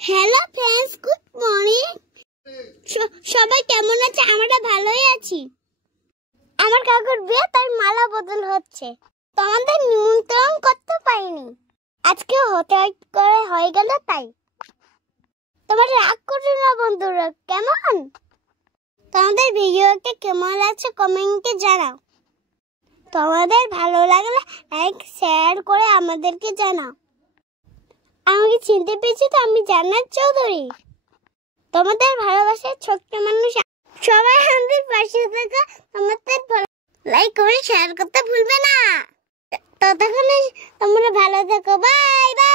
Hello friends, good morning. সবাই কেমন আছে? আমরা ভালোই আছি। আমার কাকুর বিয়ে, তাই মালা বদল হচ্ছে। তোমাদের নিমন্ত্রণ করতে পারিনি, আজকে হঠাৎ করে হয়ে গেল, তাই তোমরা রাগ করছো না বন্ধুরা? কেমন তোমাদের ভিডিওটা কেমন লাগছে কমেন্টে জানাও। তোমাদের ভালো লাগলে লাইক শেয়ার করে আমাদেরকে জানাও। আমাকে চিনতে পেরেছি তো? আমি জান্নাত চৌধুরী, তোমাদের ভালোবাসার ছোট্ট মানুষ। সবাই আমাদের পাশে থাকা, তোমাদের লাইক করে শেয়ার করতে ভুলবে না। ততক্ষণে তোমরা ভালো থেকো। Bye bye.